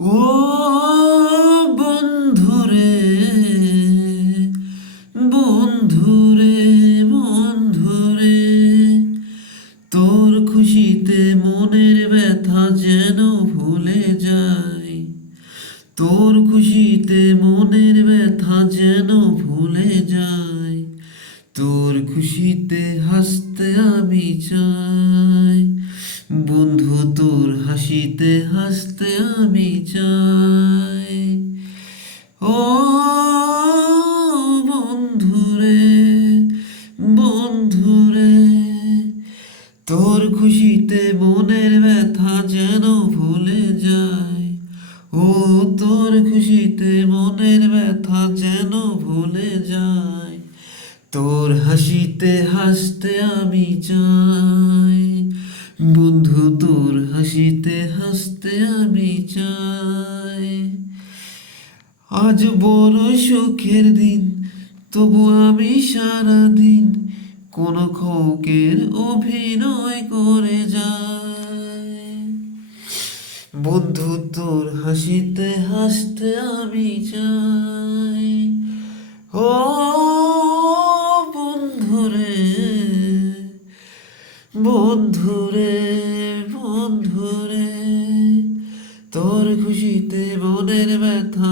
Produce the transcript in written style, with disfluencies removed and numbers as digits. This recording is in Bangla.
ও বন্ধুরে, বন্ধুরে, বন্ধুরে, তোর খুশিতে মনের ব্যথা যেন ভুলে যাই। তোর খুশিতে মনের ব্যথা যেন ভুলে যাই। তোর খুশিতে হাসতে আমি চাই। বন্ধু তোর হাসিতে হাসতে আমি চাই। ও বন্ধুরে, বন্ধুরে, তোর খুশিতে মনের ব্যথা যেন ভুলে যায়। ও তোর খুশিতে মনের ব্যথা যেন ভুলে যায়। তোর হাসিতে হাসতে আমি চাই। বন্ধু তোর হাসিতে হাসতে আমি চাই। আজ বড় সুখের দিন, তবু আমি সারাদিন কোন খোকের অভিনয় করে যাই। বন্ধু তোর হাসিতে হাসতে আমি চাই। ও বন্ধুরে, বন্ধুরে, বন্ধুরে, তোর খুশিতে মনের ব্যথা